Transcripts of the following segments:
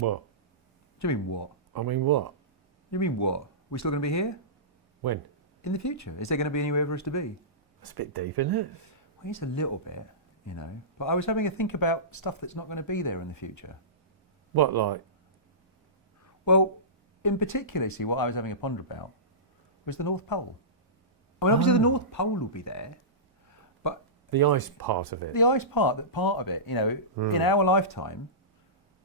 What? Do you mean what? I mean what? You mean what? We're still going to be here? When? In the future? Is there going to be anywhere for us to be? That's a bit deep, isn't it? Well, it's a little bit, But I was having a think about stuff that's not going to be there in the future. What, like? Well, in particular, see, what I was having a ponder about was the North Pole. I mean, obviously the North Pole will be there, but... The ice part of it. The ice part of it, in our lifetime,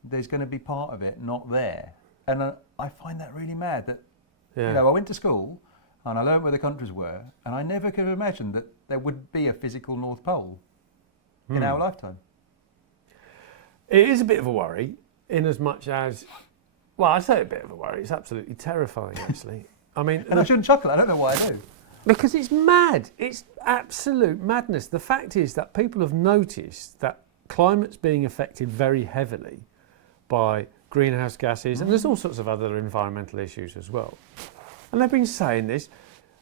there's going to be part of it not there. And I find that really mad that, I went to school and I learned where the countries were, and I never could have imagined that there would be a physical North Pole in our lifetime. It is a bit of a worry, in as much as, well, I'd say a bit of a worry. It's absolutely terrifying, actually. I mean, and I shouldn't chuckle. I don't know why I do. Because it's mad. It's absolute madness. The fact is that people have noticed that climate's being affected very heavily by greenhouse gases, and there's all sorts of other environmental issues as well. And they've been saying this.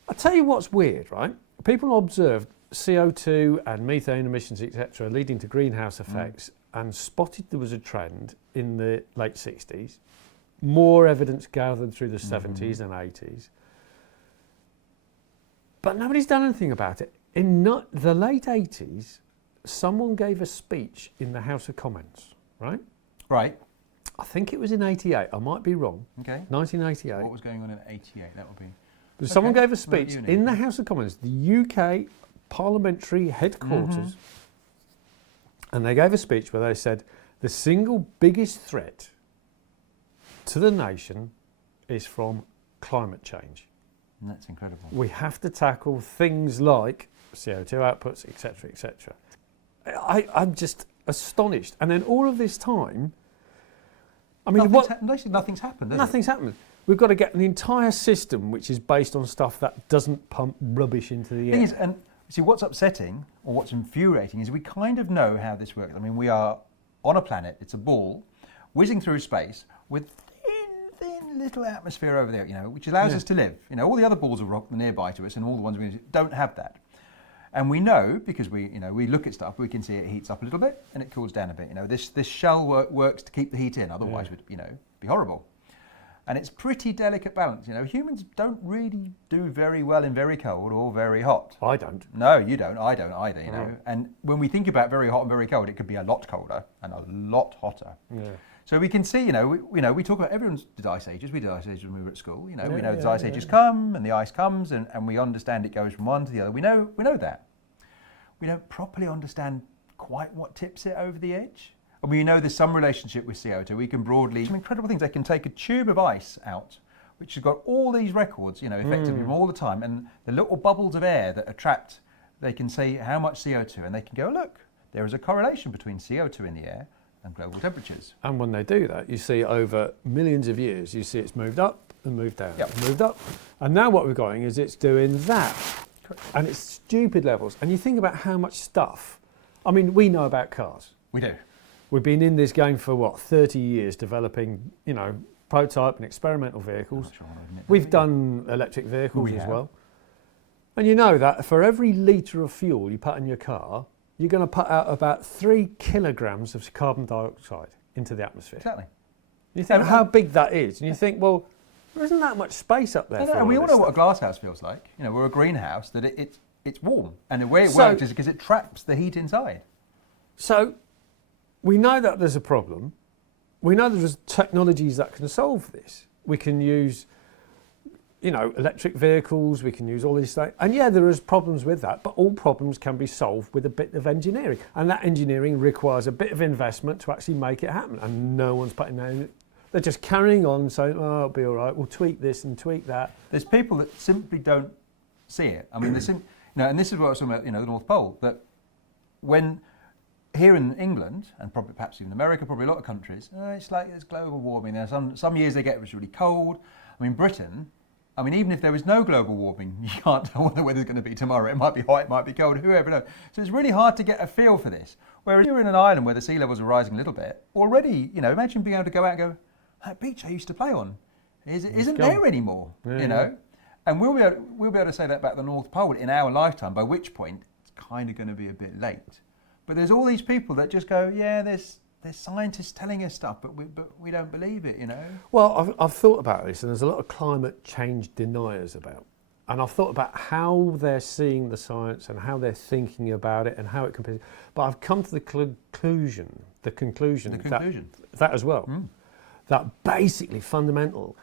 I'll tell you what's weird, right? People observed CO2 and methane emissions, etc., leading to greenhouse effects, and spotted there was a trend in the late 60s. More evidence gathered through the 70s and 80s. But nobody's done anything about it. In the late 80s, someone gave a speech in the House of Commons, right? Right. I think it was in 88. I might be wrong. Okay. 1988. What was going on in 88? That would be... But someone gave a speech in the House of Commons, the UK parliamentary headquarters, and they gave a speech where they said the single biggest threat to the nation is from climate change. And that's incredible. We have to tackle things like CO2 outputs, etc., etc. I'm just astonished. And then all of this time, I mean, nothing's happened. Nothing's happened. We've got to get an entire system which is based on stuff that doesn't pump rubbish into the air. And see, what's upsetting or what's infuriating is we kind of know how this works. I mean, we are on a planet, it's a ball, whizzing through space with thin little atmosphere over there, which allows us to live. All the other balls of rock nearby to us and all the ones we don't have that. And we know, because we look at stuff, we can see it heats up a little bit and it cools down a bit. This shell works to keep the heat in, otherwise it would, be horrible. And it's pretty delicate balance. Humans don't really do very well in very cold or very hot. I don't. No, you don't. I don't either, And when we think about very hot and very cold, it could be a lot colder and a lot hotter. Yeah. So we can see, we talk about everyone's did ice ages. We did ice ages when we were at school. We know the ice ages come and the ice comes and we understand it goes from one to the other. We know that. We don't properly understand quite what tips it over the edge. And we know there's some relationship with CO2. We can broadly, some incredible things. They can take a tube of ice out, which has got all these records, effectively from all the time, and the little bubbles of air that are trapped, they can say how much CO2, and they can go, look, there is a correlation between CO2 in the air and global temperatures. And when they do that, you see over millions of years, you see it's moved up and moved down, moved up. And now what we're going is it's doing that. And it's stupid levels. And you think about how much stuff, I mean, we know about cars. We do. We've been in this game for 30 years developing, prototype and experimental vehicles. We've done electric vehicles as well. And you know that for every litre of fuel you put in your car, you're going to put out about 3 kilograms of carbon dioxide into the atmosphere. Exactly. You think how big that is, and you think, well, there isn't that much space up there. And we all know what a glass house feels like. We're a greenhouse, that it's warm. And the way it works is because it traps the heat inside. So we know that there's a problem. We know there's technologies that can solve this. We can use, electric vehicles. We can use all these things. And there is problems with that, but all problems can be solved with a bit of engineering. And that engineering requires a bit of investment to actually make it happen. And no one's putting that in. They're just carrying on saying, oh, it'll be all right. We'll tweak this and tweak that. There's people that simply don't see it. I mean, and this is what I was talking about, the North Pole, that when here in England, and probably perhaps even America, probably a lot of countries, it's like there's global warming. There's some years they get really cold. I mean, Britain, even if there was no global warming, you can't tell what the weather's going to be tomorrow. It might be hot, it might be cold, whoever knows. So it's really hard to get a feel for this. Whereas you're in an island where the sea levels are rising a little bit, already, imagine being able to go out and go, that beach I used to play on isn't there anymore, And we'll be able to say that about the North Pole in our lifetime, by which point it's kind of going to be a bit late. But there's all these people that just go, there's there's scientists telling us stuff, but we don't believe it, you know. Well, I've thought about this, and there's a lot of climate change deniers about. And I've thought about how they're seeing the science and how they're thinking about it and how it compares. But I've come to the conclusion that as well, that basically fundamental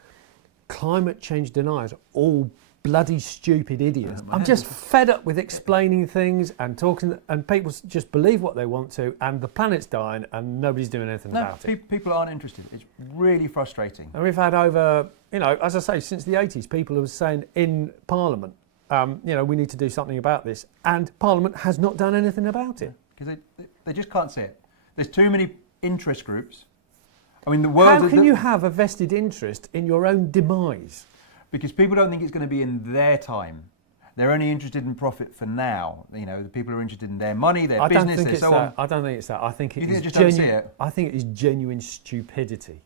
climate change deniers are all bloody stupid idiots. I'm just fed up with explaining things and talking, and people just believe what they want to, and the planet's dying and nobody's doing anything about it. People aren't interested. It's really frustrating. And we've had over, as I say, since the 80s, people who were saying in Parliament, we need to do something about this, and Parliament has not done anything about it. Because they just can't see it. There's too many interest groups. I mean, the world... How can you have a vested interest in your own demise? Because people don't think it's going to be in their time. They're only interested in profit for now. The people are interested in their money, their business, their so on. I don't think it's that. I think it is just don't see it? I think it is genuine stupidity.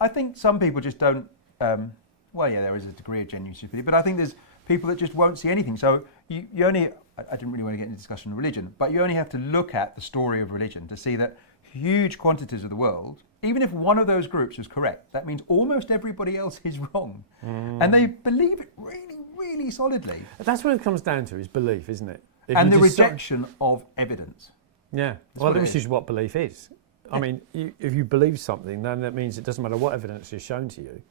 I think some people just don't. There is a degree of genuine stupidity, but I think there's people that just won't see anything. So you only. I didn't really want to get into discussion of religion, but you only have to look at the story of religion to see that huge quantities of the world, even if one of those groups is correct, that means almost everybody else is wrong. And they believe it really, really solidly. That's what it comes down to, is belief, isn't it? And the rejection of evidence. Yeah, well, this is what belief is. I mean, if you believe something, then that means it doesn't matter what evidence is shown to you.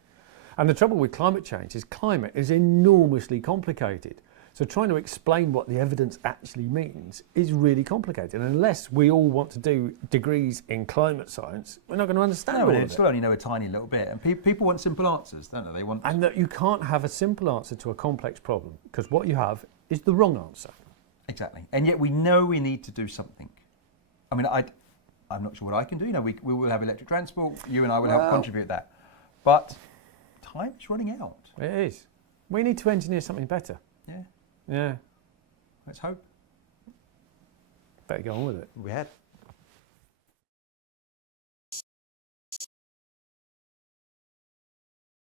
And the trouble with climate change is climate is enormously complicated. So trying to explain what the evidence actually means is really complicated. And unless we all want to do degrees in climate science, we're not going to understand all of it. We still only know a tiny little bit. And people want simple answers, don't they? And that you can't have a simple answer to a complex problem, because what you have is the wrong answer. Exactly. And yet we know we need to do something. I mean, I'm not sure what I can do. We will have electric transport. You and I will help contribute that. But time is running out. It is. We need to engineer something better. Yeah. Yeah. Let's hope. Better go on with it. We had.